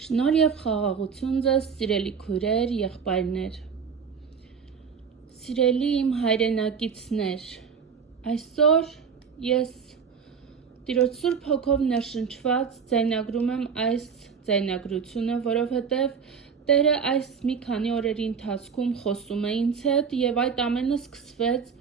Շնորհ և խաղաղություն ձեզ, սիրելի քույրեր, եղբայրներ, սիրելի իմ հայրենակիցներ, այսօր ես Տիրոջ Սուրբ Հոգով ներշնչված ձայնագրում եմ այս ձայնագրությունը, որովհետև Տերը այս մի քանի օրերի ընթացքում խոսում է ինձ հետ և այդ ամենը սկսվեց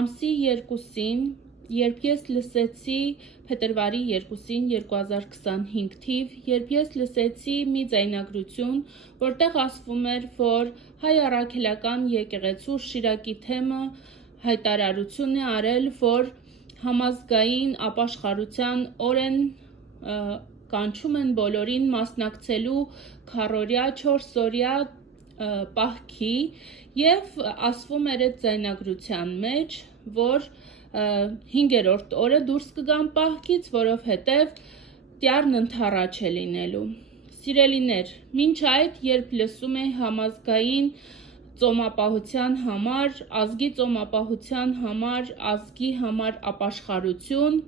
ամսի 2-ին, երբ ես լսեցի փետրվարի 2-ին 2025 թիվ, երբ ես լսեցի մի ձայնագրություն, որտեղ ասվում էր, որ հայ առաքելական եկեղեցու Շիրակի թեմը հայտարարություն է արել, որ համազգային ապաշխարության օրեն կանչում են բոլորին մասնակցելու քառօրյա 4-օրյա պահքի և ասվում էր այդ ձայնագրության մեջ, որ 5-րդ օրը դուրս կգան պահքից, որովհետև տյառն ընդառաջ է լինելու։ Սիրելիներ, մինչ այդ, երբ լսում էի համազգային ծոմապահության համար, ազգի ծոմապահության համար, ազգի համար ապաշխարություն,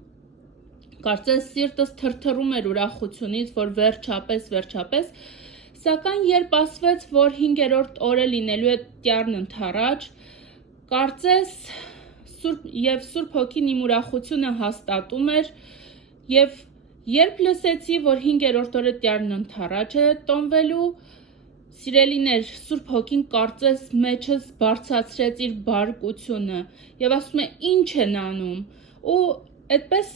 կարծես սիրտս թրթռում էր ուրախությունից, որ վերջապես, սակայն երբ ասվեց, որ 5-րդ օրը լինելու է տյառն ընդառաջ, կարծես և Սուրբ Հոգին իմ ուրախությունը հաստատում էր և երբ լսեցի, որ 5-րդ օրը տյառն ընդառաջ է տոնվելու, սիրելիներ, Սուրբ Հոգին կարծես մեջս բարձրացրեց իր բարկությունը և ասում է ինչ են անում ու այդպես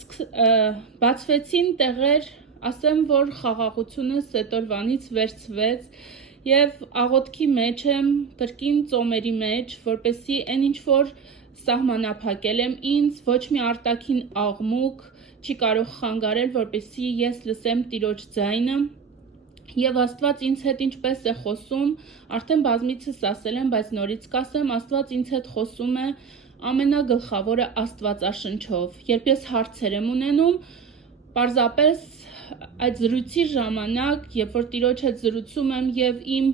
բացվեցին տեղեր, ասեմ, որ խաղաղությունս այդ օրվանից վերցվեց և աղոթքի մեջ եմ, կրկին ծոմերի մեջ, որպեսզի այն ինչ որ սահմանափակել եմ ինձ, ոչ մի արտաքին աղմուկ չի կարող խանգարել, որպեսզի ես լսեմ Տիրոջ ձայնը և Աստված ինձ հետ ինչպես է խոսում, արդեն բազմիցս ասել եմ, բայց նորից կասեմ, Աստված ինձ հետ խոսում է ամենագլխավորը Աստվածաշնչով, երբ ես հարցեր եմ ունենում, պարզապես այդ զրույցի ժամանակ, երբ որ Տիրոջ հետ զրուցում եմ և իմ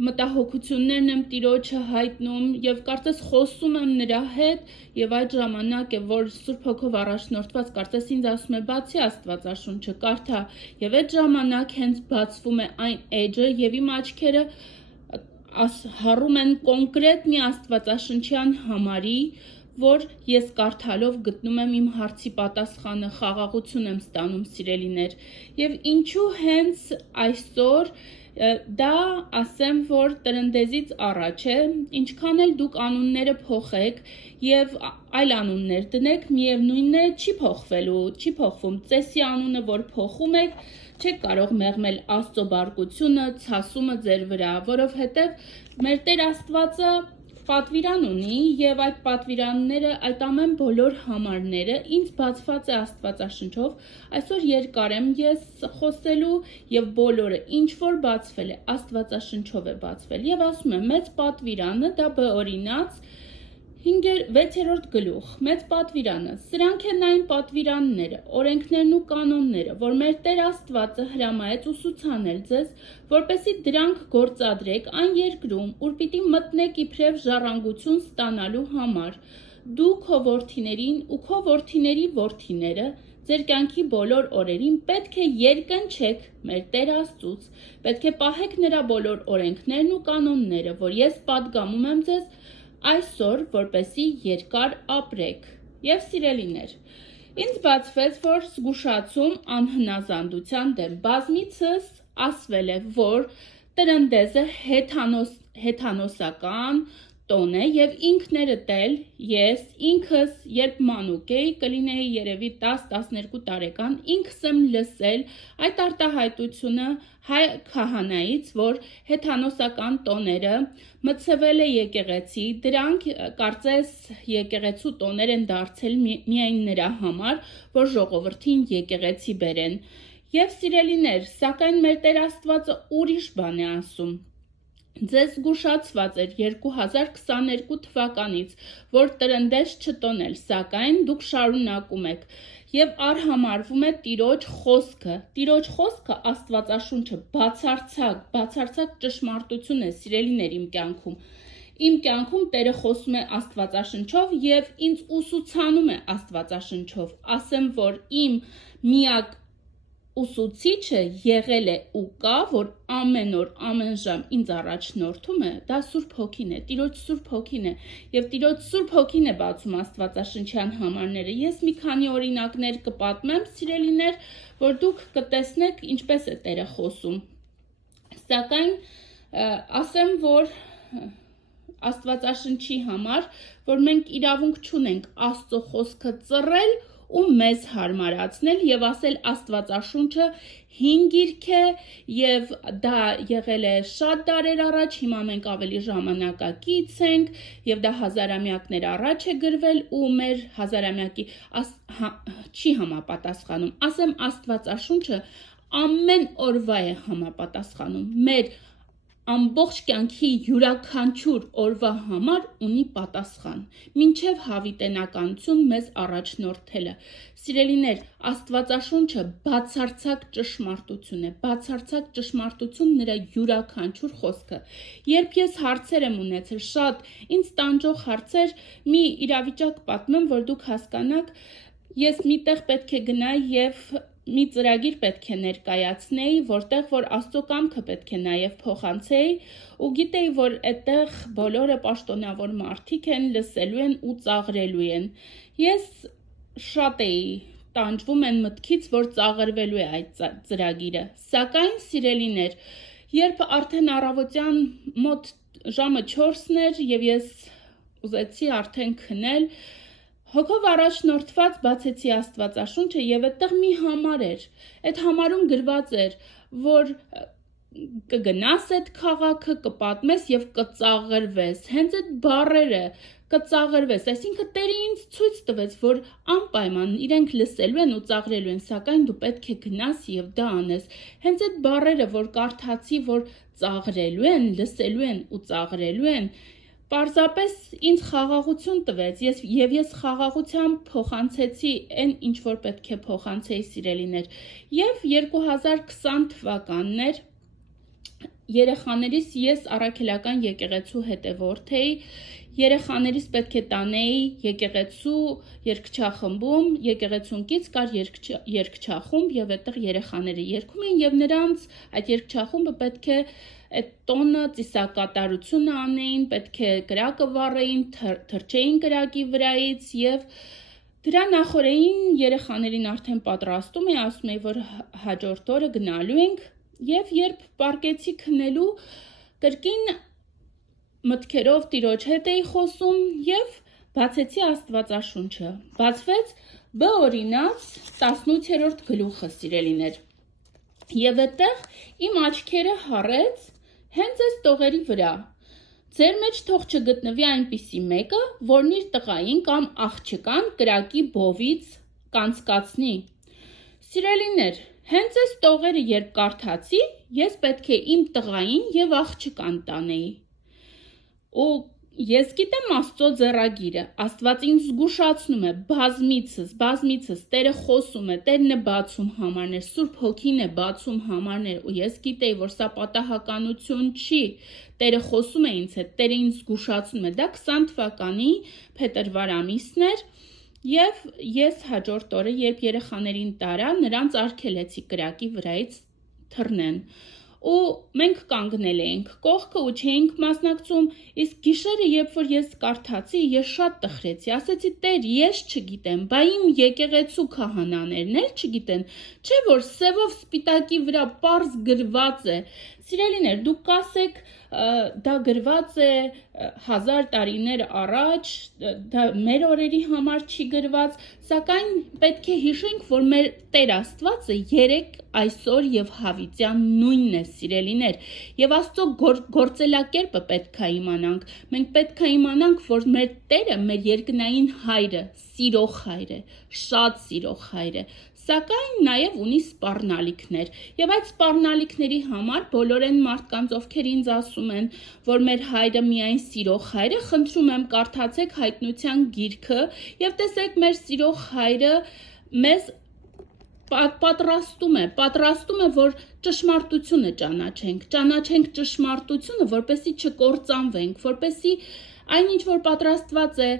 մտահոգություններն եմ Տիրոջը հայտնում և կարծես խոսում եմ նրա հետ և այդ ժամանակ է, որ Սուրբ Հոգով առաջնորդված կարծես ինձ ասում է բացի Աստվածաշունչը, կարդա և այդ ժամանակ հենց բացվում է այն էջը և իմ աչքերը հառում են կոնկրետ մի աստվածաշնչյան համարի, որ ես կարդալով գտնում եմ իմ հարցի պատասխանը, խաղաղություն եմ ստանում, սիրելիներ, և ինչու հենց այսօր դա ասեմ, որ տրնդեզից առաջ է, ինչքան էլ դուք անունները փոխեք և այլ անուններ դնեք, միևնույնն է չի փոխվում, ծեսի անունը որ փոխում եք, չեք կարող մեղմել Աստծո բարկությունը, ցասումը ձեր վրա, որովհետև մեր Տեր Աստվածը պատվիրան ունի և այդ պատվիրանները, այդ ամեն բոլոր համարները ինձ բացված է Աստվածաշնչով, այսօր երկար եմ ես խոսելու և բոլորը ինչ որ բացվել է Աստվածաշնչով է բացվել և ասում եմ մեծ պատվիրանը, դա բօրինաց 6-րդ գլուխ, մեծ պատվիրանը, սրանք են այն պատվիրանները, օրենքներն ու կանոնները, որ մեր Տեր Աստվածը հրամայեց ուսուցանել ձեզ, որպեսզի դրանք գործադրեք այն երկրում, ուր պիտի մտնեք իբրև ժառանգություն ստանալու համար, դու քո որդիներին ու քո որդիների որդիները ձեր կյանքի բոլոր օրերին պետք է երկնչեք մեր Տեր Աստծուց, պետք է պահեք նրա բոլոր օրենքներն ու կանոնները, որ ես պատգամում եմ ձեզ այսօր, որպեսզի երկար ապրեք։ Եվ սիրելիներ, ինձ բացվեց, որ զգուշացում անհնազանդության դեմ բազմիցս ասվել է, որ տրնդեզը հեթանոսական տոն է և ինքներդ էլ ես ինքս երբ մանուկ էի, կլինեի երևի 10-12 տարեկան, ինքս եմ լսել այդ արտահայտությունը հայ քահանայից, որ հեթանոսական տոները մտցվել է եկեղեցի, դրանք կարծես եկեղեցու տոներ են դարձել միայն նրա համար, որ ժողովրդին եկեղեցի բերեն։ Եվ սիրելիներ, սակայն մեր Տեր Աստվածը ուրիշ բան է ասում։ Ձեզ զգուշացված էր 2022 թվականից, որ տրնդեզ չտոնել, սակայն դուք շարունակում եք և արհամարվում է Տիրոջ խոսքը Աստվածաշունչը բացարձակ ճշմարտություն է, սիրելիներ իմ կյանքում Տերը խոսում է Աստվածաշնչով և ինձ ուսուցանում է Աստվածաշնչով, ասեմ, որ իմ միակ ուսուցիչը եղել է ու կա, որ ամեն օր, ամեն ժամ ինձ առաջնորդում է, դա Սուրբ Հոգին է, Տիրոջ Սուրբ Հոգին է, եւ Տիրոջ Սուրբ Հոգին է բացում Աստվածաշնչյան համարները։ Ես մի քանի օրինակներ կպատմեմ, սիրելիներ, որ դուք կտեսնեք ինչպես է Տերը խոսում։ Սակայն ասեմ, որ Աստվածաշնչի համար, որ մենք իրավունք չունենք Աստծո խոսքը ծռել ու մեզ հարմարացնել եւ ասել Աստվածաշունչը հին գիրք է եւ դա եղել է շատ դարեր առաջ, հիմա մենք ավելի ժամանակակից ենք եւ դա հազարամյակներ առաջ է գրվել ու մեր հազարամյակի չի համապատասխանում։ Ասեմ Աստվածաշունչը ամեն օրվա է համապատասխանում։ Մեր ամբողջ կյանքի յուրաքանչյուր օրվա համար ունի պատասխան, մինչև հավիտենականություն մեզ առաջնորդելը։ Սիրելիներ, Աստվածաշունչը բացարձակ ճշմարտություն է, բացարձակ ճշմարտություն նրա յուրաքանչյուր խոսքը։ Երբ ես հարցեր եմ ունեցել, շատ ինձ տանջող հարցեր, մի իրավիճակ պատմեմ, որ դուք հասկանաք, ես միտեղ պետք է գնայի եւ մի ծրագիր պետք է ներկայացնեի, որտեղ որ Աստծո կամքը պետք է նաև փոխանցեի ու գիտեի, որ այդտեղ բոլորը պաշտոնավոր մարդիկ են, լսելու են ու ծաղրելու են։ Ես շատ էի տանջվում են մտքից, որ ծաղրվելու է այդ ծրագիրը։ Սակայն սիրելիներ, երբ արդեն առավոտյան մոտ ժամը 4-ն էր եւ ես ուզեցի արդեն քնել, Հոգով առաջնորդված բացեցի Աստվածաշունչը եւ այդտեղ մի համար էր։ Այդ համարում գրված էր, որ կգնաս այդ քաղաքը, կպատմես եւ կծաղրվես։ Հենց այդ բառերը կծաղրվես, այսինքն Տերը ինձ ցույց տվեց, որ անպայման իրենք լսելու են ու ծաղրելու են, սակայն դու պետք է գնաս եւ դա անես։ Հենց այդ բառերը, որ կարդացի, որ ծաղրելու են, լսելու են ու ծաղրելու են, պարզապես ինձ խաղաղություն տվեց, ես խաղաղությամբ փոխանցեցի այն, ինչ որ պետք է փոխանցեի սիրելիներ։ Եվ 2020 թվականն էր, երեխաներիս ես առաքելական եկեղեցու հետևորդ էի, երեխաներիս պետք է տանեի եկեղեցու երգչախմբում, եկեղեցունքից կար երգչախումբ եւ այդտեղ երեխաները երգում էին եւ նրանց այդ երգչախումբը պետք է այդ տոնը ծիսակատարությունը անեին, պետք է կրակը վառեին, թրջեին կրակի վրայից եւ դրա նախորդին երեխաներին արդեն պատրաստում էի, ասում էի, որ հաջորդ օրը գնալու ենք եւ երբ պարկեցի քնելու կրկին մտքերով Տիրոջ հետ էի խոսում եւ բացեցի Աստվածաշունչը։ Բացվեց Բ օրինաց 18-րդ գլուխը, սիրելիներ։ Եվ այդտեղ իմ աչքերը հառեց հենց այս տողերի վրա։ Ձեր մեջ թող չգտնվի այնպիսի մեկը, որն իր տղային կամ աղջկան կրակի բովից կանցկացնի։ Սիրելիներ, հենց այս տողերը երբ կարդացի, ես պետք է իմ տղային եւ աղջկան տանեի։ Ու ես գիտեմ Աստծո ձեռագիրը, Աստված ինձ զգուշացնում է բազմիցս, Տերը խոսում է, Տերն է բացում համարներ, Սուրբ Հոգին է բացում համարներ, ու ես գիտեի, որ սա պատահականություն չի, Տերը խոսում է ինձ հետ, Տերը ինձ զգուշացնում է, դա 20 թվականի փետրվար ամիսն էր, եւ ես հաջորդ օրը, երբ երեխաներին տարա, նրանց արգելեցի կրակի վրայից թռնեն։ Ու մենք կանգնել էինք կողքը ու չէինք մասնակցում, իսկ գիշերը, երբ որ ես կարդացի, ես շատ տխրեցի, ասեցի Տեր, ես չգիտեմ, բա իմ եկեղեցու քահանաներն էլ չգիտեն, չէ որ սևով սպիտակի վրա պարզ գրված է, սիրելիներ, դուք կասեք, դա գրված է 1000 տարիներ առաջ, դա մեր օրերի համար չի գրված, սակայն պետք է հիշենք, որ մեր Տեր Աստվածը երեք այսօր եւ հավիտյան նույնն է, սիրելիներ, եւ Աստծո գործելակերպը պետք է իմանանք, մենք պետք է իմանանք, որ մեր Տերը, մեր երկնային Հայրը, սիրող Հայր է, շատ սիրող Հայր է, սակայն նաև ունի սպառնալիքներ, եւ այդ սպառնալիքների համար բոլոր այն մարդկանց, ովքեր ինձ ասում են, որ մեր Հայրը միայն սիրող Հայր է, խնդրում եմ կարդացեք Հայտնության գիրքը եւ տեսեք մեր սիրող Հայրը մեզ պատրաստում է, որ ճշմարտությունը ճանաչենք ճշմարտությունը, որպեսզի չկործանվենք, որպեսզի այն ինչ որ պատրաստված է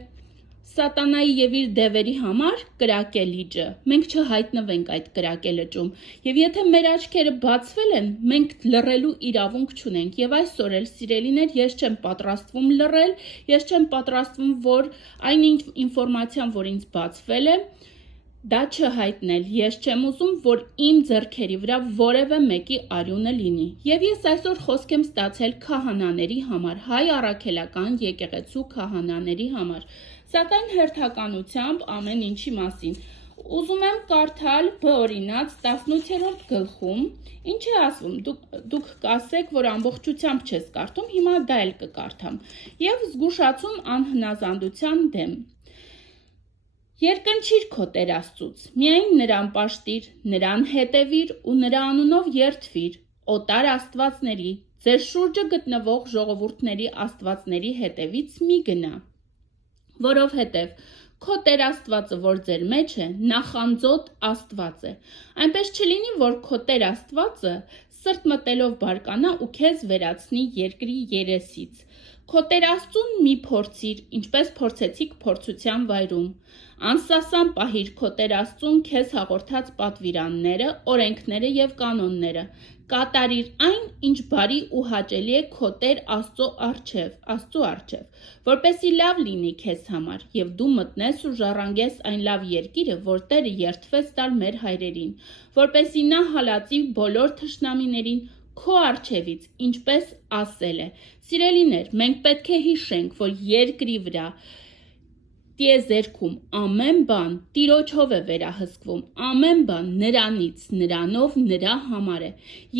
Սատանայի եւ իր դևերի համար կրակ է լիճը։ Մենք չհայտնվենք այդ կրակ է լճում։ Եւ եթե մեր աչքերը բացվել են, մենք լռելու իրավունք չունենք։ Եվ այսօր էլ, սիրելիներ, ես չեմ պատրաստվում լռել, ես չեմ պատրաստվում, որ այն ինֆորմացիան, որ ինձ բացվել է, դա չհայտնել, ես չեմ ուզում, որ իմ ձեռքերի վրա որևէ մեկի արյունը լինի։ Եվ ես այսօր խոսք եմ ստացել քահանաների համար, հայ առաքելական եկեղեցու քահանաների համար, սակայն հերթականությամբ ամեն ինչի մասին։ Ուզում եմ կարդալ բօրինաց 18-րդ գլխում, ինչ է ասվում, դուք կասեք, որ ամբողջությամբ չես կարդում, հիմա դա էլ կկարդամ, եւ զգուշացում անհնազանդության դեմ։ Երկնչիր քո Տեր Աստծուց, միայն նրան պաշտիր, նրան հետևիր ու նրա անունով երդվիր, օտար աստվածների, ձեր շուրջը գտնվող ժողովուրդների աստվածների հետևից մի գնա, որովհետև քո Տեր Աստվածը, որ ձեր մեջ է, նախանձոտ Աստված է, այնպես չլինի, որ քո Տեր Աստվածը սրտ մտելով բարկանա ու քեզ վերացնի երկրի երեսից։ Քո Տեր Աստծուն մի փորձիր, ինչպես փորձեցիք փորձության վայրում։ Անսասան պահիր քո Տեր Աստծուն քեզ հաղորդած պատվիրանները, օրենքները եւ կանոնները։ Կատարիր այն, ինչ բարի ու հաճելի է քո Տեր Աստծո առջև, որպեսզի լավ լինի քեզ համար, եւ դու մտնես ու ժառանգես այն լավ երկիրը, որ Տերը երդվեց տալ մեր հայրերին, որպեսզի նա հալածի բոլոր թշնամիներին քո առջևից, ինչպես ասել է։ Սիրելիներ, մենք պետք է հիշենք, որ երկրի վրա տիեզերքում ամեն բան Տիրոջով է վերահսկվում, ամեն բան նրանից, նրանով, նրա համար է,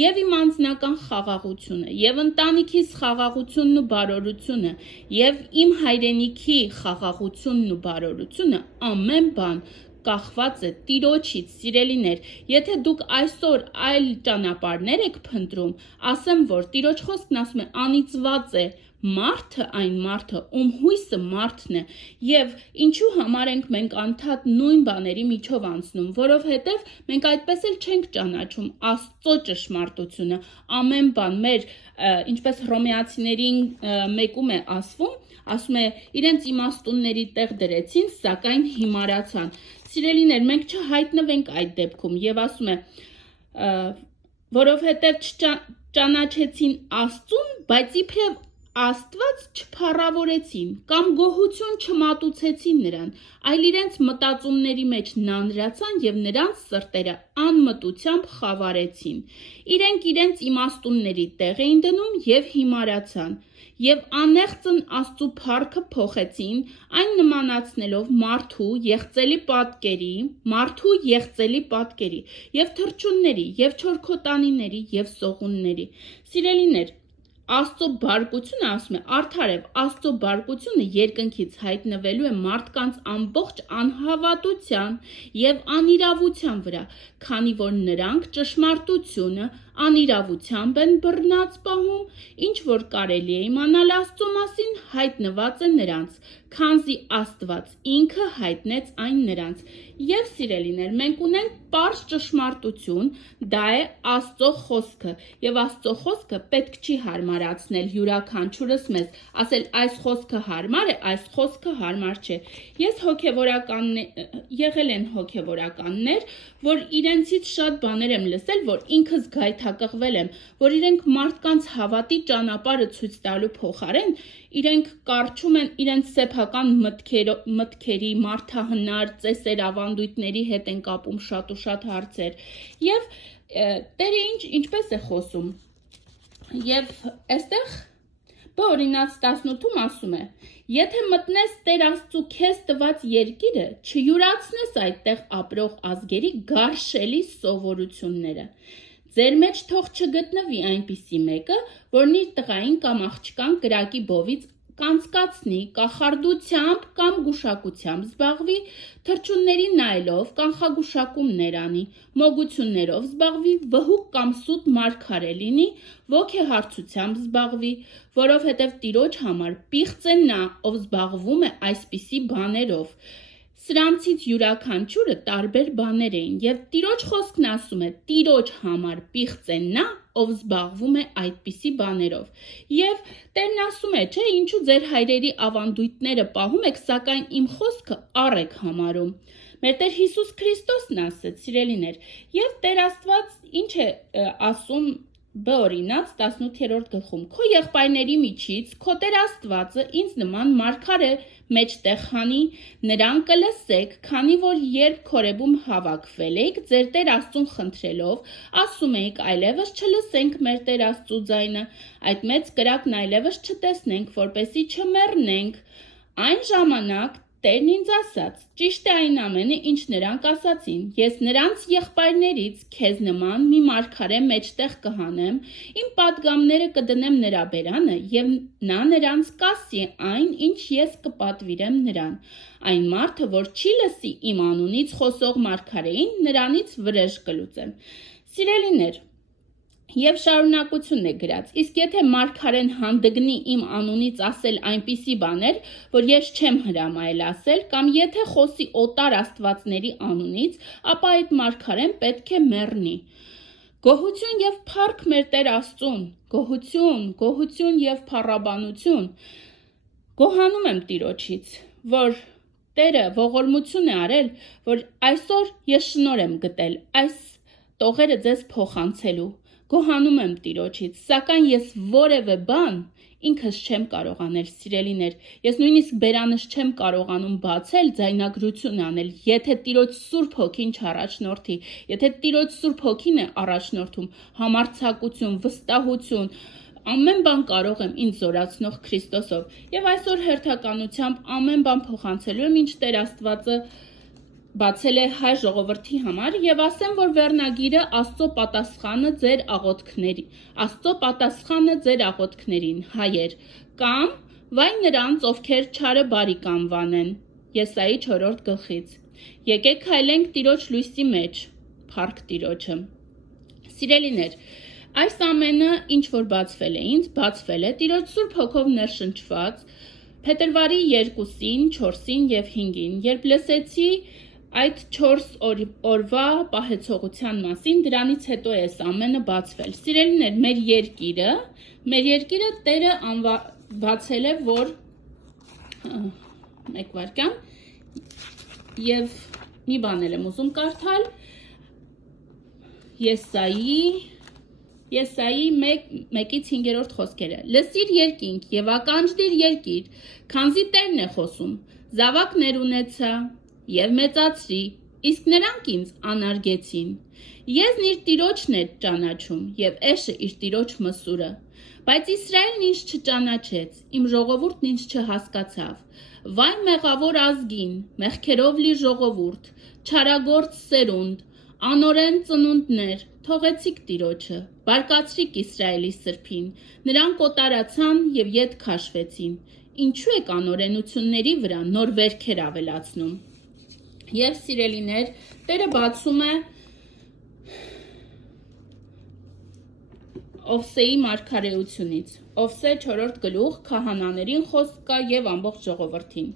եւ իմ անձնական խաղաղությունը, եւ ընտանիքիս խաղաղությունն ու բարօրությունը, եւ իմ հայրենիքի խաղաղությունն ու բարօրությունը, ամեն բան կախված է Տիրոջից, սիրելիներ, եթե դուք այսօր այլ ճանապարհներ եք փնտրում, ասեմ, որ Տիրոջ խոսքն ասում է, անիծված է մարդը, այն մարդը, ում հույսը մարդն է, եւ ինչու համար ենք մենք անդադ նույն բաների միջով անցնում, որովհետեւ մենք այդպես էլ չենք ճանաչում Աստծո ճշմարտությունը, ամեն բան մեր, ինչպես Հռոմեացիներին 1-ում է ասում է, իրենց իմաստունների տեղ դրեցին, սակայն հիմարացան։ Սիրելիներ, մենք չհայտնվենք այդ դեպքում եւ ասում է, որովհետեւ չճանաչեցին Աստծուն, բայց իբրև Աստված չփառավորեցին կամ գոհություն չմատուցեցին նրան, այլ իրենց մտածումների մեջ նանրացան եւ նրանց սրտերը անմտությամբ խավարեցին։ Իրենք իրենց իմաստունների տեղ էին դնում եւ հիմարացան, եւ անեղծն Աստծու փառքը փոխեցին, այն նմանացնելով մարդու եղծելի պատկերի, եւ թռչունների, եւ չորքոտանիների, եւ սողունների։ Սիրելիներ, Աստծո բարկությունը, ասում է, արդարև Աստծո բարկությունը երկնքից հայտնվելու է մարդկանց ամբողջ անհավատության եւ անիրավության վրա, քանի որ նրանք ճշմարտությունը անիրավությամբ են բռնած պահում, ինչ որ կարելի է իմանալ Աստծո մասին, հայտնված է նրանց, քանզի Աստված ինքը հայտնեց այն նրանց։ Եվ սիրելիներ, մենք ունենք պարզ ճշմարտություն, դա է Աստծո խոսքը, եւ Աստծո խոսքը պետք չի հարմարացնել յուրաքանչյուրս մեզ, ասել այս խոսքը հարմար է, այս խոսքը հարմար չէ։ Ես եղել են հոգևորականներ, որ իրենցից շատ բաներ եմ լսել, որ ինքս գայթակղվել եմ, որ իրենք մարդկանց հավատի ճանապարհը ցույց տալու փոխարեն իրենք կարճում են իրենց սեփական մտքերի, մարդահնար ծեսեր, ավանդույթների հետ են կապում շատ ու շատ հարցեր։ Եվ Տերը ինչպես է խոսում։ Եվ այստեղ Բօրինաց 18-ում ասում է. եթե մտնես Տեր Աստծու քեզ տված երկիրը, չյուրացնես այդտեղ ապրող ազգերի գարշելի սովորությունները։ Ձեր մեջ թող չգտնվի այնպիսի մեկը, որն իր տղային կամ աղջկան կրակի բովից կանցկացնի, կախարդությամբ կամ գուշակությամբ զբաղվի, թռչունների նայելով կանխագուշակումներ անի, մոգություններով զբաղվի, վհուկ կամ սուտ մարգարե լինի, ոգեհարցությամբ զբաղվի, որովհետև Տիրոջ համար պիղծ է նա, ով զբաղվում է այսպիսի բաներով։ Սրանցից յուրաքանչյուրը տարբեր բաներ էին, եւ Տիրոջ խոսքն ասում է. Տիրոջ համար պիղծ է նա, ով զբաղվում է այդպիսի բաներով։ Եվ Տերն ասում է, չէ, ինչու ձեր հայրերի ավանդույթները պահում եք, սակայն իմ խոսքը առ եք համարում։ Մեր Տեր Հիսուս Քրիստոսն ասեց, սիրելիներ, եւ Տեր Աստված ինչ է ասում Բ օրինաց 18-րդ գլխում. Քո եղբայրների միջից քո Տեր Աստվածը ինձ նման մարգարե մեջտեղ հանի, նրան կլսեք, քանի որ երբ քորեբում հավաքվել եք, ձեր Տեր Աստծուն խնդրելով, ասում եք, այլևս չլսենք մեր Տեր Աստծու ձայնը, այդ մեծ կրակն այլևս չտեսնենք, որպեսզի չմեռնենք։ Այն ժամանակ Տերն ինձ ասաց. ճիշտ է այն ամենը, ինչ նրանք ասացին, ես նրանց եղբայրներից քեզ նման մի մարգարե մեջտեղ կհանեմ, իմ պատգամները կդնեմ նրա բերանը, եւ նա նրանց կասի այն, ինչ ես կպատվիրեմ նրան։ Այն մարդը, որ չի լսի իմ անունից խոսող մարգարեին, նրանից վրեժ կլուծեմ։ Սիրելիներ, եւ շարունակությունն է գրած. իսկ եթե մարգարեն հանդգնի իմ անունից ասել այնպիսի բաներ, որ ես չեմ հրամայել ասել, կամ եթե խոսի օտար աստվածների անունից, ապա այդ մարգարեն պետք է մեռնի։ Գոհություն եւ փառք մեր Տեր Աստծուն, գոհություն եւ փառաբանություն։ Գոհանում եմ Տիրոջից, որ Տերը ողորմություն է արել, որ այսօր ես շնորհ եմ գտել այս տողերը ձեզ փոխանցելու։ Գոհանում եմ Տիրոջից, սակայն ես որևէ բան ինքս չեմ կարող անել, սիրելիներ, ես նույնիսկ բերանս չեմ կարողանում բացել, ձայնագրություն անել, եթե Տիրոջ Սուրբ Հոգին չառաջնորդի, եթե Տիրոջ Սուրբ Հոգին է առաջնորդում, համարձակություն, վստահություն, ամեն բան կարող եմ ինձ զորացնող Քրիստոսով, եւ այսօր հերթականությամբ ամեն բան փոխանցելու եմ, ինչ Տեր Աստվածը բացել է հայ ժողովրդի համար եւ ասեմ, որ վերնագիրը Աստծո պատասխանը ձեր աղոթքներին, հայեր, կամ վայ նրանց, ովքեր չարը բարի կանվանեն, Եսայի 4-րդ գլխից։ Եկեք քայլենք Տիրոջ լույսի մեջ, փառք Տիրոջը։ Սիրելիներ, այս ամենը, ինչ որ բացվել է ինձ, բացվել է Տիրոջ Սուրբ Հոգով ներշնչված փետրվարի 2-ին, 4-ին եւ 5-ին, երբ լսեցի այդ 4 օրվա պահեցողության մասին, դրանից հետո է այս ամենը բացվել։ Սիրելիներ, մեր երկիրը Տերը բացել է, որ մեկ վարքան եւ մի բան եմ ուզում կարդալ Եսայի 1-5 խոսքերը։ Լսիր երկինք եւ ականջդիր երկիր, քանզի Տերն է խոսում, զավակներ ունեցա եւ մեծացրի, իսկ նրանք ինձ անարգեցին։ Եզն իր Տիրոջն է ճանաչում եւ Էշը իր Տիրոջ մսուրը։ Բայց Իսրայելն ինձ չճանաչեց, իմ ժողովուրդն ինձ չհասկացավ։ Վայ մեղավոր ազգին, մեղքերով լի ժողովուրդ, չարագործ սերունդ, անօրեն ծնունդներ, թողեցիք Տիրոջը, բարկացրիք Իսրայելի սրբին, նրանք օտարացան եւ ետ քաշվեցին։ Ինչու եք անօրենությունների վրա նոր վերքեր ավելացնում։ Եվ սիրելիներ, Տերը բացում է Ովսեի մարգարեությունից, Ովսե 4-րդ գլուխ, քահանաներին խոսք կա եւ ամբողջ ժողովրդին։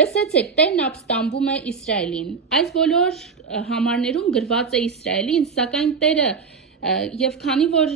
Լսեցեք, Տերն ապստամբում է Իսրայելին։ Այս բոլոր համարներում գրված է Իսրայելին, սակայն Տերը եւ քանի որ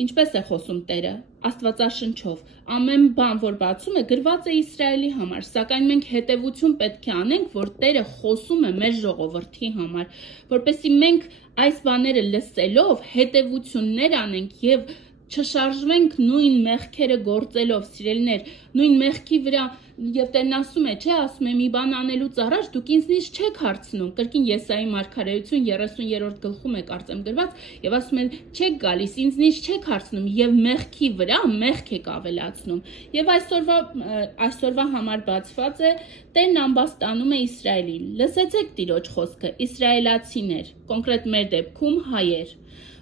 ինչպես է խոսում Տերը, Աստվածաշնչով, ամեն բան, որ բացում է, գրված է Իսրայելի համար, սակայն մենք հետևություն պետք է անենք, որ Տերը խոսում է մեր ժողովրդի համար, որպեսզի մենք այս բաները լսելով հետևություններ անենք եւ չշարժվենք նույն մեղքերը գործելով, սիրելիներ, նույն մեղքի վրա եւ Տերն ասում է, չէ, ասում է մի բան անելուց առաջ դուք ինձնից չեք հարցնում, կրկին Եսայի մարգարեություն 30-րդ գլխում է կարծեմ գրված եւ ասում է չեք գալիս, ինձնից չեք հարցնում եւ մեղքի վրա մեղք եք ավելացնում։ Եվ այսօրվա համար բացված է Տերն ամբաստանում է Իսրայելին։ Լսեցեք Տիրոջ խոսքը, իսրայելացիներ, կոնկրետ մեր դեպքում հայեր,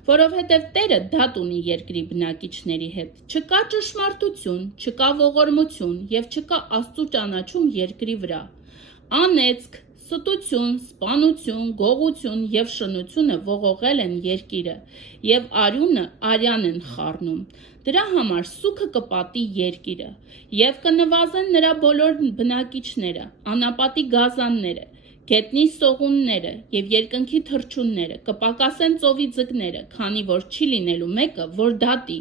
որովհետև Տերը դատ ունի երկրի բնակիչների հետ, չկա ճշմարտություն, չկա ողորմություն և չկա Աստծու ճանաչում երկրի վրա։ Անեծք, Ստություն, սպանություն, գողություն և շնությունը ողողել են երկիրը, և արյան են խառնում, դրա համար սուգը կպատի երկիրը, և կնվազեն նրա բոլոր բնակիչները, անապատի գազանները, գետնի սողունները և երկնքի թռչունները, կպակասեն ծովի ձկները, քանի որ չի լինելու մեկը, որ դատի,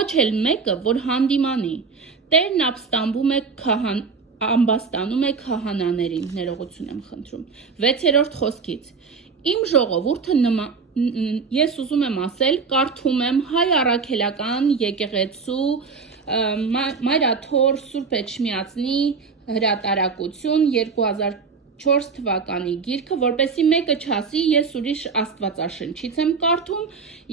ոչ էլ մեկը, որ հանդիմանի, Տերն ամբաստանում է քահանաներին, ներողություն եմ խնդրում, 6-րդ խոսքից, իմ ժողովուրդը ես ուզում եմ ասել, կարդում եմ հայ առաքելական եկեղեցու Մայրաթոր Սուրբ Էջմիածնի հրատարակություն 2004 թվականի գիրքը, որպեսզի մեկը չասի, ես ուրիշ աստվածաշնչից եմ կարդում,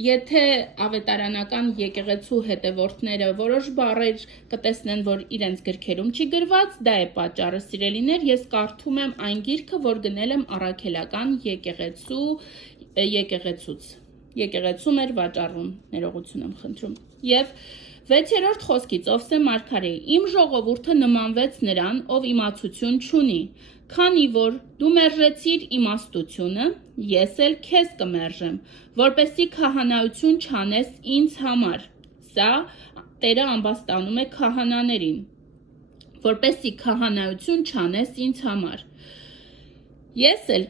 եթե ավետարանական եկեղեցու հետևորդները որոշ բառեր կտեսնեն, որ իրենց գրքերում չի գրված, դա է պատճառը, սիրելիներ, ես կարդում եմ այն գիրքը, որ գնել եմ առաքելական եկեղեցում էր վաճառում, ներողություն եմ խնդրում, և 6-րդ խոսքից Ովսե մարգարեի, իմ ժողովուրդը նմանվեց նրան, ով իմացություն չունի, քանի որ դու մերժեցիր իմաստությունը, ես էլ քեզ կմերժեմ, որպեսզի քահանայություն չանես ինձ համար, սա Տերը ամբաստանում է քահանաներին, որպեսզի քահանայություն չանես ինձ համար, ես էլ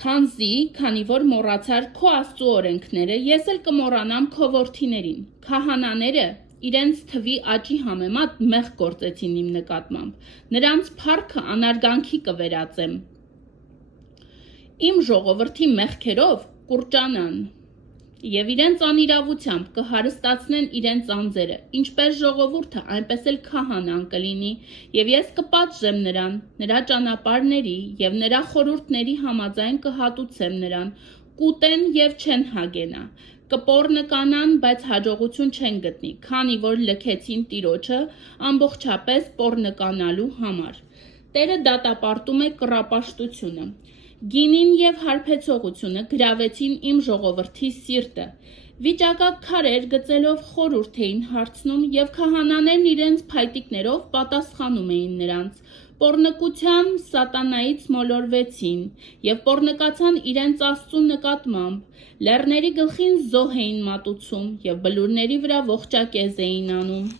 քանի որ մոռացար քո Աստծու օրենքները, ես էլ կմոռանամ քո որդիներին, քահանաները իրենց թվի աճի համեմատ մեղք գործեցին իմ նկատմամբ, նրանց փառքը անարգանքի կվերածեմ, իմ ժողովրդի մեղքերով կուռճանան, և իրենց անիրավությամբ կհարստացնեն իրենց անձերը, ինչպես ժողովուրդը, այնպես էլ քահանան կլինի, և ես կպատժեմ նրան, նրա ճանապարհների և նրա խորհուրդների համաձայն կհատուցեմ նրան, կուտեն և չեն հագենա, կպոռնկանան, բայց հաջողություն չեն գտնի, քանի որ լքեցին Տիրոջը ամբողջապես պոռնկանալու համար, Տերը դատապարտում է կռապաշտությունը, Գինին և հարբեցողությունը գրավեցին իմ ժողովրդի սիրտը, վիճակակ քարեր գծելով խորհուրդ էին հարցնում և քահանաներն իրենց փայտիկներով պատասխանում էին նրանց, պոռնկության սատանայից մոլորվեցին և պոռնկացան իրենց Աստծու նկատմամբ, լեռների գլխին զոհ էին մատուցում և բլուրների վրա ողջակեզ էին անում,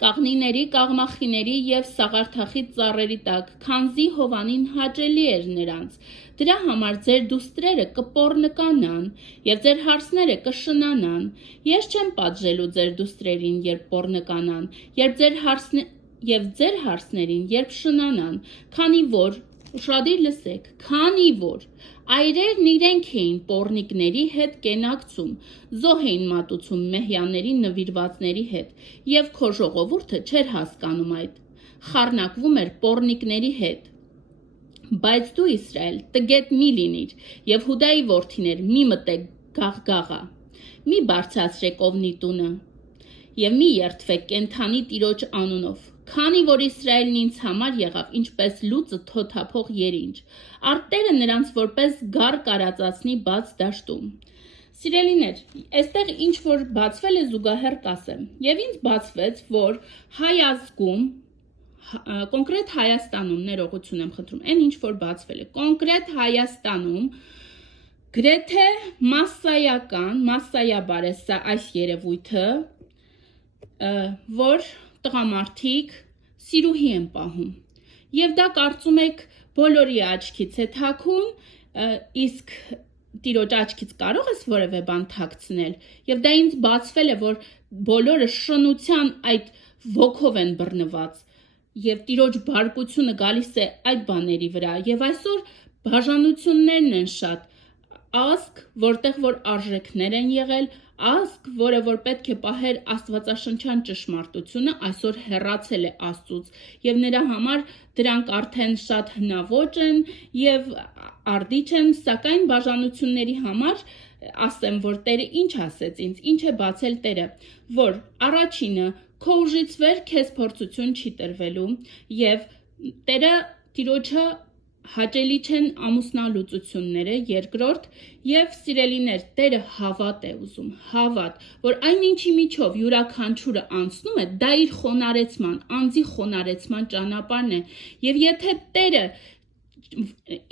կաղնիների, կաղմախիների և սաղարթախիտ ծառերի տակ, քանզի Հովանին հաճելի էր նրանց, դրա համար ձեր դուստրերը կպոռնկանան և ձեր հարսները կշնանան, ես չեմ պատժելու ձեր դուստրերին, երբ պոռնկանան, և ձեր հարսներին, երբ շնանան, քանի որ, ուշադիր լսեք, քանի որ, այրերն իրենք էին պոռնիկների հետ կենակցում, զոհ էին մատուցում մեհյանների նվիրվածների հետ, և քո ժողովուրդը չէր հասկանում այդ, խառնակվում էր պոռնիկների հետ, բայց դու Իսրայել տգետ մի լինիր, և Հուդայի որդիներ մի մտեք գաղգաղա, մի բարձրացրեք Օվնի տունը, և մի երդվեք կենդանի Տիրոջ անունով, քանի որ Իսրայելն ինձ համար եղավ, ինչպես լուծը թոթափող երինջ, արտերը նրանց որպես գառ կարածացնի բաց դաշտում, Սիրելիներ, այստեղ ինչ որ բացվել է զուգահեռ կասեմ, և ինձ բացվեց, որ հայ ազգում, կոնկրետ Հայաստանում, ներողություն եմ խնդրում, այն ինչ որ բացվել է, կոնկրետ Հայաստանում, գրեթե մասսայաբար է սա այս երևույթը, որ տղամարդիկ սիրուհի են պահում, և դա կարծում եք բոլորի աչքից է թաքուն, իսկ Տիրոջ աչքից կարող ես որևէ բան թաքցնել, և դա ինձ բացվել է, որ բոլորը շնության այդ ոգով են բռնված, և Տիրոջ բարկությունը գալիս է այդ բաների վրա, և այսօր բաժանություններն են շատ, ազգ, որտեղ որ արժեքներ են եղել, ազգ, որը որ պետք է պահեր աստվածաշնչյան ճշմարտությունը, այսօր հեռացել է Աստծուց, և նրա համար դրանք արդեն շատ հնաոճ են և արդիչ են, սակայն բաժանությունների համար ասեմ, որ Տերը ինչ ասեց ինձ, ինչ է բացել Տերը, որ առաջինը քո ուժից վեր քեզ փորձություն չի տրվելու, և Տիրոջը հաճելի չեն ամուսնալուծությունները, երկրորդ, և սիրելիներ, Տերը հավատ է ուզում, հավատ, որ այն ինչի միջով յուրաքանչյուրը անցնում է, դա իր խոնարհեցման, անձի խոնարհեցման ճանապարհն է, և եթե Տերը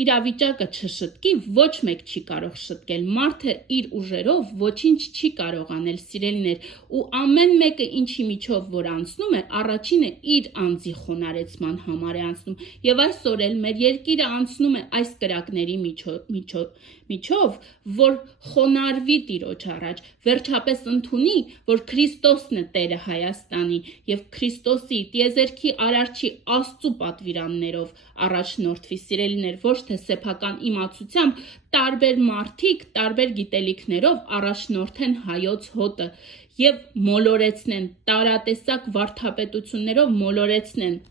իրավիճակը չշտկի, ոչ մեկ չի կարող շտկել, մարդը իր ուժերով ոչինչ չի կարող անել, սիրելիներ, ու ամեն մեկը ինչի միջով որ անցնում է, առաջինը իր անձի խոնարեցման համար է անցնում, եւ այսօր էլ մեր երկիրը անցնում է այս կրակների միջով, որ խոնարհվի Տիրոջ առաջ, վերջապես ընդունի, որ Քրիստոսն է Տերը Հայաստանի եւ Քրիստոսի տիեզերքի արարչի Աստծո պատվիրաններով առաջնորդվի, սիրելիներ, ոչ թե սեփական իմացությամբ տարբեր մարդիկ տարբեր գիտելիքներով առաջնորդեն հայոց հոտը եւ մոլորեցնեն տարատեսակ վարդապետություններով մոլորեցնեն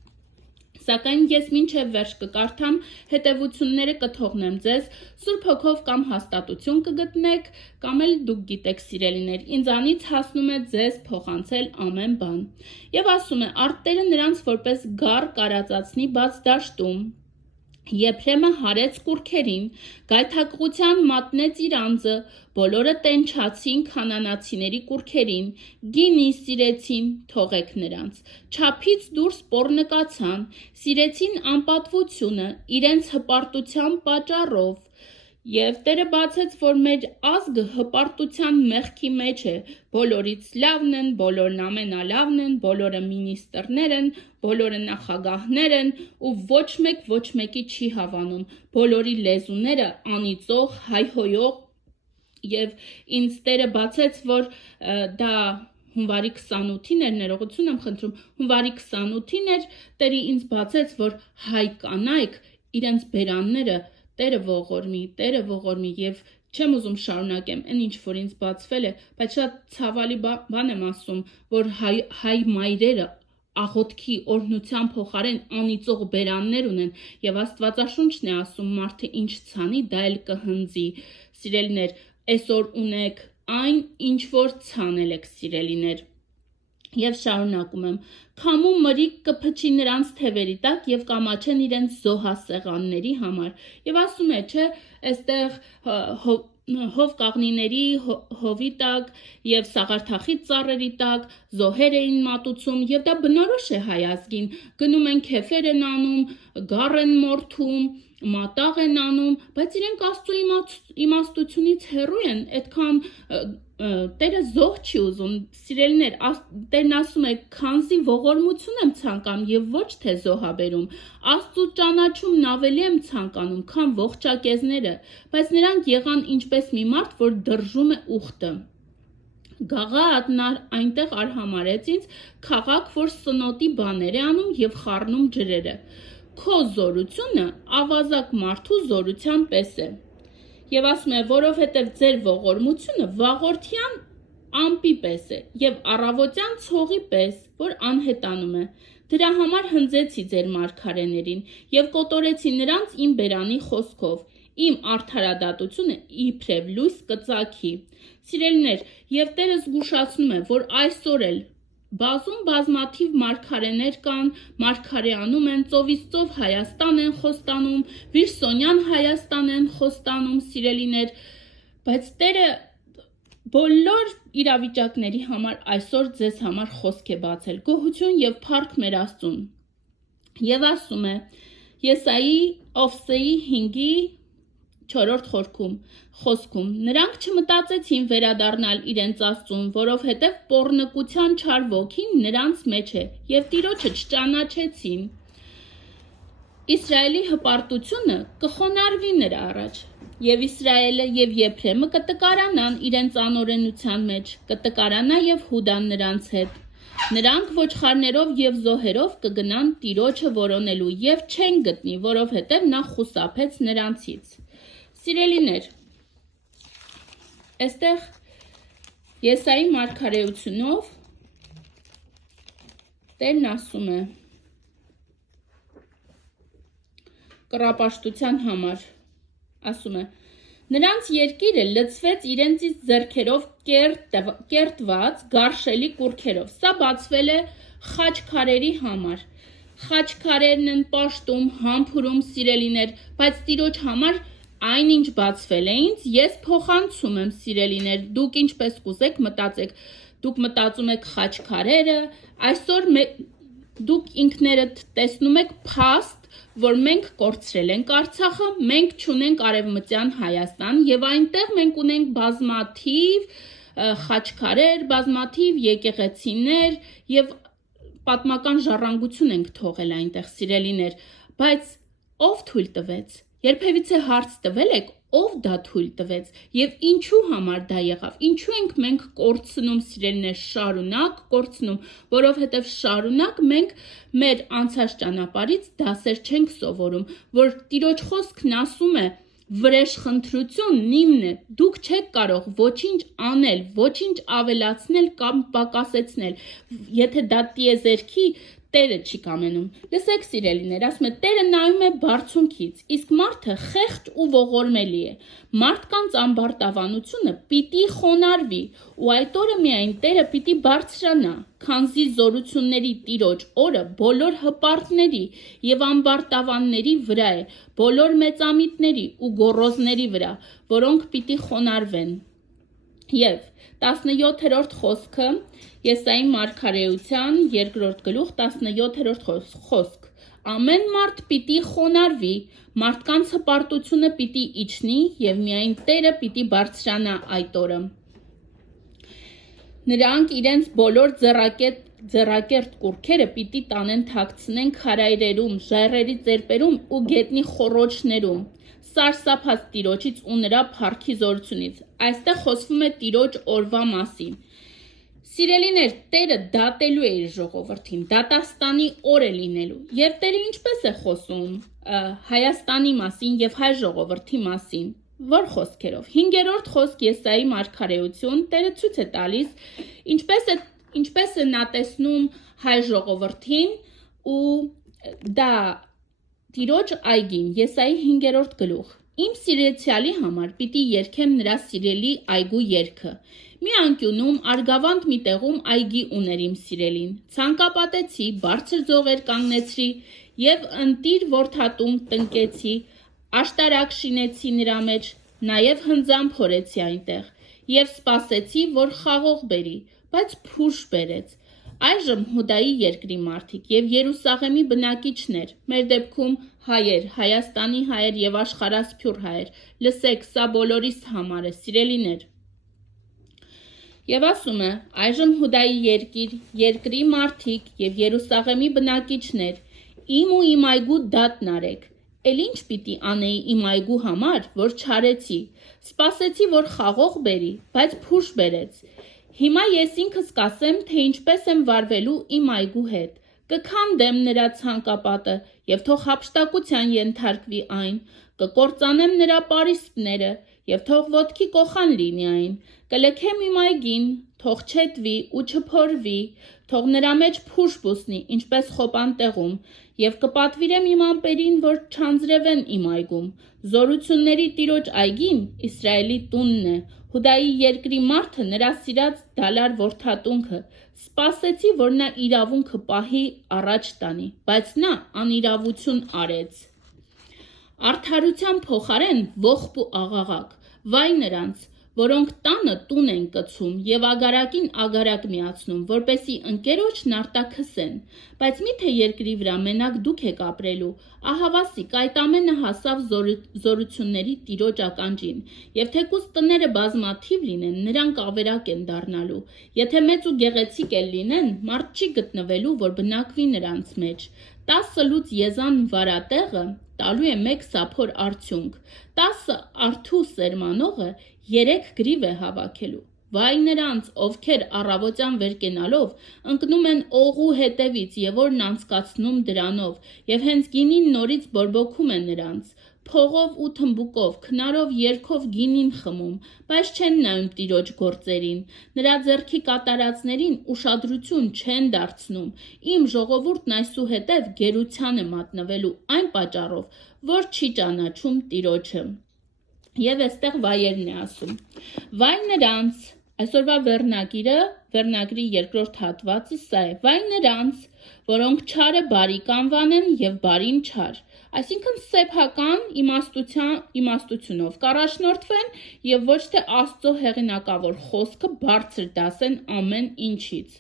Սակայն ես մինչև վերջ կկարդամ, հետևությունները կթողնեմ ձեզ, Սուրբ Հոգով կամ հաստատություն կգտնեք, կամ էլ դուք գիտեք սիրելիներ, ինձանից հասնում է ձեզ փոխանցել ամեն բան։ Եվ ասում է, արտերը նրանց որպես գառ կարածացնի բաց դաշտում, Եփրեմը հարեց կուրքերին, գայթակղության մատնեց իր անձը, բոլորը տենչացին քանանացիների կուրքերին, գինի սիրեցին, թողեք նրանց, չափից դուրս պոռնկացան, սիրեցին անպատվությունը, իրենց հպարտության պատճառով, Եվ Տերը բացեց, որ մեր ազգը հպարտության մեղքի մեջ է, բոլորից լավն են, բոլորն ամենալավն են, բոլորը մինիստրներ են, բոլորը նախագահներ են ու ոչ մեկի չի հավանում, բոլորի լեզուները անիծող, հայհոյող եւ ինձ Տերը բացեց, որ դա հունվարի 28-ին էր, ներողություն եմ խնդրում, հունվարի 28-ին էր, Տերը ինձ բացեց, որ հայ կանայք իրենց բերանները Տերը ողորմի եւ չեմ ուզում շարունակեմ, այն ինչ որ ինձ բացվել է, բայց շատ ցավալի բան եմ ասում, որ հայ մայրերը աղոթքի օրհնության փոխարեն անիծող բերաններ ունեն եւ Աստվածաշունչն է ասում մարդը ինչ ցանի, դա էլ կհնձի։ Սիրելիներ, այսօր ունեք այն, ինչ որ ցանել եք, սիրելիներ։ Եվ շարունակում եմ, քամու մրիկ կփչի նրանց թևերի տակ եւ կամաչեն իրենց զոհասեղանների համար։ Եվ ասում է, չէ, այստեղ հովկաղնիների հովի տակ եւ սաղարթախի ծառերի տակ զոհեր էին մատուցում եւ դա բնորոշ է հայ ազգին։ Գնում են քեֆեր են անում, գառ են մորթում, մատաղ են անում, բայց իրենք Աստծո իմաստությունից հեռու են, այդքան Տերը զոհ չի ուզում, սիրելիներ, Տերն ասում է, քանզի ողորմություն եմ ցանկանում եւ ոչ թե զոհաբերում, Աստծո ճանաչումն ավելի եմ ցանկանում, քան ողջակեզները, բայց նրանք եղան ինչպես մի մարդ, որ դրժում է ուխտը։ Գաղատ այնտեղ արհամարեց ինձ, քաղաք, որ սնոտի բաներ է անում եւ խառնում ջրերը։ Քո զորությունը ավազակ մարդու զորության պես է։ Եվ ասում է, որովհետև ձեր ողորմությունը վաղորդյան ամպի պես է եւ առավոտյան ցողի պես, որ անհետանում է։ Դրա համար հնձեցի ձեր մարգարեներին եւ կոտորեցի նրանց իմ բերանի խոսքով։ Իմ արդարադատությունը իբրև լույս կծագի։ Սիրելիներ, եւ Տերը զգուշացնում է, որ այսօր էլ բազմաթիվ մարգարեներ կան, մարգարեանում են, ծովից ծով Հայաստան են խոստանում, Վիրսոնյան Հայաստան են խոստանում, սիրելիներ, բայց Տերը բոլոր իրավիճակների համար այսօր ձեզ համար խոսք է բացել, գոհություն եւ փառք մեր Աստծուն։ Եվ ասում է Եսայի Ովսեի 5-ի 4-րդ խոսքում նրանք չմտածեցին վերադառնալ իրենց Աստծուն, որովհետև պոռնկության չար ոգին նրանց մեջ է եւ Տիրոջը չճանաչեցին։ Իսրայելի հպարտությունը կխոնարհվի նրա առաջ, եւ Իսրայելը եւ Եփրեմը կտկարանան իրենց անօրենության մեջ, կտկարանա եւ Հուդան նրանց հետ։ Նրանք ոչխարներով եւ զոհերով կգնան Տիրոջը որոնելու եւ չեն գտնի, որովհետեւ նա խուսափեց նրանցից։ Սիրելիներ, այստեղ Եսայի մարգարեությունով Տերն ասում է կռապաշտության համար, ասում է նրանց երկիրը լցվեց իրենցից ձեռքերով կերտված գարշելի կուրքերով, սա բացվել է խաչքարերի համար, խաչքարերն են պաշտում, համբուրում սիրելիներ, բայց Տիրոջ համար այնինչ բացվել է ինձ, ես փոխանցում եմ սիրելիներ, դուք ինչպես կուզեք մտածեք, դուք մտածում եք խաչքարերը, այսօր դուք ինքներդ տեսնում եք փաստ, որ մենք կորցրել ենք Արցախը, մենք չունենք Արևմտյան Հայաստան եւ այնտեղ մենք ունենք բազմաթիվ խաչքարեր, բազմաթիվ եկեղեցիներ եւ պատմական ժառանգություն ենք թողել այնտեղ, սիրելիներ, բայց ով թույլ տվեց։ Երբևիցե հարց տվել եք, ով դա թույլ տվեց եւ ինչու համար դա եղավ։ Ինչու ենք մենք կորցնում, սիրելիներ, շարունակ կորցնում, որովհետեւ շարունակ մենք մեր անցած ճանապարհից դասեր չենք սովորում, որ Տիրոջ խոսքն ասում է վրեժխնդրություն նիմն է, դուք չեք կարող ոչինչ անել, ոչինչ ավելացնել կամ պակասեցնել, եթե դա տիեզերքի Տերը չի կամենում։ Լսեք սիրելիներ, ասում է Տերը նայում է բարձունքից, իսկ մարդը խեղճ ու ողորմելի է։ Մարդկանց ամբարտավանությունը պիտի խոնարհվի, ու այդ օրը միայն Տերը պիտի բարձրանա, քանզի զորությունների Տիրոջ օրը բոլոր հպարտների եւ ամբարտավանների վրա է, բոլոր մեծամիտների ու գոռոզների վրա, որոնք պիտի խոնարհվեն։ Եվ 17-րդ խոսքը Եսայի մարգարեության 2-րդ գլուխ 17-րդ խոսք Ամեն մարդ պիտի խոնարհվի, մարդկանց հպարտությունը պիտի իջնի եւ միայն Տերը պիտի բարձրանա այդ օրը։ Նրանք իրենց բոլոր ձեռակերտ կուռքերը պիտի տանեն թաքցնեն քարայրերում, ժայռերի ծերպերում ու գետնի խոռոչներում, սարսափած Տիրոջից ու նրա փառքի զորությունից։ Այստեղ խոսվում է Տիրոջ օրվա մասին։ Սիրելիներ, Տերը դատելու է իր ժողովրդին, դատաստանի օր է լինելու։ Եվ Տերը ինչպես է խոսում Հայաստանի մասին եւ հայ ժողովրդի մասին։ Որ խոսքերով 5-րդ խոսք Եսայի մարգարեություն Տերը ցույց է տալիս ինչպես է նա տեսնում հայ ժողովրդին ու դա Տիրոջ այգին Եսայի 5-րդ գլուխ Իմ սիրեցյալի համար պիտի երգեմ նրա սիրելի այգու երգը Մի անկյունում արգավանդ մի տեղում այգի ուներ իմ սիրելին ցանկապատեցի բարձր ձողեր կանգնեցրի եւ ընտիր որդատուն տնկեցի աշտարակ շինեցի նրա մեջ նաեւ հնձամբ հորեցի այնտեղ եւ սպասեցի որ խաղող բերի բայց փուշ բերեց Այժմ Հուդայի երկրի մարդիկ եւ Երուսաղեմի բնակիչներ, մեր դեպքում հայեր, Հայաստանի հայեր եւ աշխարհասփյուռ հայեր, լսեք, սա բոլորիս համար է, սիրելիներ։ Եվ ասում է, այժմ Հուդայի երկրի մարդիկ եւ Երուսաղեմի բնակիչներ, իմ ու իմ այգու դատն արեք։ Էլ ինչ պիտի անեի իմ այգու համար, որ չարեցի, սպասեցի, որ խաղող բերի, բայց փուշ բերեց։ Հիմա ես ինքս կասեմ, թե ինչպես եմ վարվելու իմ այգու հետ, կքանդեմ նրա ցանկապատը և թող հափշտակության ենթարկվի այն, կկործանեմ նրա պարիսպները և թող ոտքի կոխան լինի այն, կլքեմ իմ այգին, թող չետվի ու չփորվի, թող նրա մեջ փուշ բուսնի, ինչպես խոպան տեղում, և կպատվիրեմ իմ ամպերին, որ չանձրևեն իմ այգում, զորությունների Տիրոջ այգին Իսրայելի տունն է, Հուդայի երկրի մարդը նրա սիրած դալար որդատունքը, սպասեցի, որ նա իրավունքը պահի առաջ տանի, բայց նա անիրավություն արեց։ Արդարության փոխարեն ողբ ու աղաղակ, վայ նրանց, որոնք տանը տուն են կցում և ագարակին ագարակ միացնում, որպեսի ընկերոջն արտաքսեն, բայց միթե երկրի վրա մենակ դուք եք ապրելու, ահավասիկ այդ ամենը հասավ զորությունների Տիրոջ ականջին, և թեկուզ տները բազմաթիվ լինեն, նրանք ավերակ են դառնալու, եթե մեծ ու գեղեցիկ էլ լինեն, մարդ չի գտնվելու, որ բնակվի նրանց մեջ, 10 լուծ եզան վարատեղը տալու է 1 սափոր արդյունք, 10 արթու սերմանողը 3 գրիվ է հավաքելու, վայ նրանց, ովքեր առավոտյան վեր կենալով ընկնում են օղու հետևից և օրն անցկացնում դրանով և հենց գինին նորից բորբոքում է նրանց, փողով ու թմբուկով, քնարով երգով գինին խմում, բայց չեն նայում Տիրոջ գործերին, նրա ձեռքի կատարածներին ուշադրություն չեն դարձնում, իմ ժողովուրդն այսուհետև գերության է մատնվելու այն պատճառով, որ չի ճանաչում Տիրոջը։ Եվ այստեղ վայերն է ասում, վայ նրանց, այսօրվա վերնագրի երկրորդ հատվածը սա է, վայ նրանց, որոնք չարը բարի կանվանեն և բարին չար, այսինքն սեփական իմաստությունով կառաջնորդվեն և ոչ թե Աստծո հեղինակավոր խոսքը բարձր դասեն ամեն ինչից։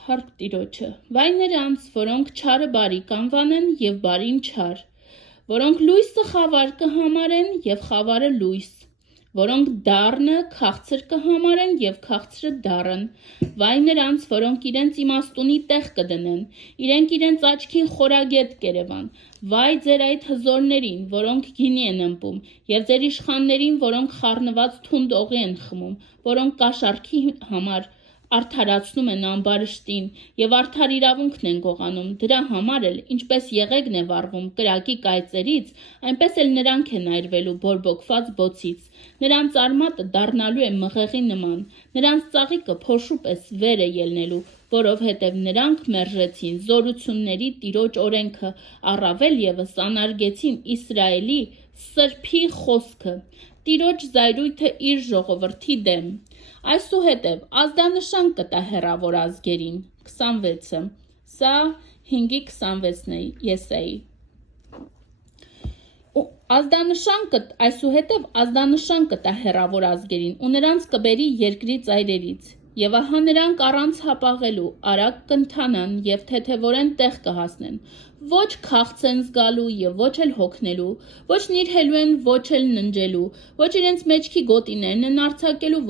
Փառք Տիրոջը, վայ նրանց, որոնք չարը բարի կանվանեն եւ բարին չար, որոնք լույսը խավար կհամարեն եւ խավարը լույս, որոնք դառնը քաղցր կհամարեն եւ քաղցրը դառն, վայ նրանց, որոնք իրենց իմաստունի տեղ կդնեն, իրենք իրենց աչքին խորագետ կերևան, վայ ձեր այդ հզորներին, որոնք գինի են ըմպում, եւ ձեր իշխաններին, որոնք խառնված թունդ օղի են խմում, որոնք կաշառքի համար արդարացնում են ամբարշտին եւ արդար իրավունքն են գողանում, դրա համար էլ, ինչպես եղեգն է վառվում կրակի կայծերից, այնպես էլ նրանք են այրվելու բորբոքված բոցից, նրանց արմատը դառնալու է մղեղի նման, նրանց ծաղիկը փոշու պես վեր է ելնելու, որովհետև նրանք մերժեցին զորությունների Տիրոջ օրենքը, առավել ևս անարգեցին Իսրայելի սրբի խոսքը, Տիրոջ զայրույթը իր ժողովրդի դեմ, այսուհետև ազդանշան կտա հեռավոր ազգերին, 26-ը, սա 5:26-ն է Եսայի, այսուհետև ազդանշան կտա հեռավոր ազգերին ու նրանց կբերի երկրի ծայրերից, եւ ահա նրանք առանց հապաղելու արագ կընթանան եւ թեթեվորեն տեղ կհասնեն, ոչ քաղց են զգալու եւ ոչ էլ հոգնելու, ոչ նիրհելու են, ոչ էլ ննջելու, ոչ իրենց մեջքի գոտիներն են արձակելու,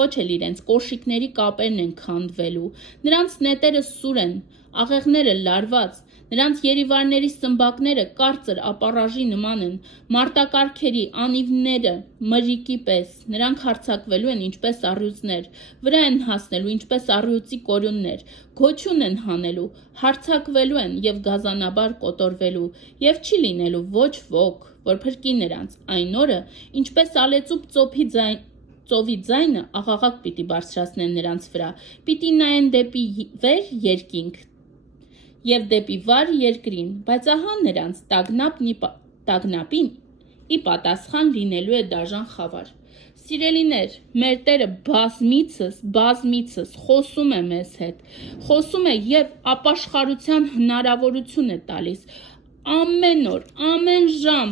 ոչ էլ իրենց կոշիկների կապերն են քանդվելու, նրանց նետերը սուր են, աղեղները լարված, նրանց երիվարների սմբակները կարծր ապառաժի նման են, մարտակառքերի անիվները մրրիկի պես, նրանք հարձակվելու են ինչպես առյուծներ, վրա են հասնելու ինչպես առյուծի կորյուններ, գոչյուն են հանելու, հարձակվելու են եւ գազանաբար կոտորվելու, եւ չի լինելու ոչ ոք, որ փրկի նրանց, այն օրը, ինչպես ալեցուկ ծովի ձայնը աղաղակ պիտի բարձրացնեն նրանց վրա, պիտի նայեն դեպի վեր երկինք, եւ դեպի վար երկրին, բայց ահա նրանց տագնապին ի պատասխան լինելու է դաժան խավար, Սիրելիներ, մեր Տերը բազմիցս խոսում է մեզ հետ, խոսում է եւ ապաշխարության հնարավորություն է տալիս, ամեն օր, ամեն ժամ,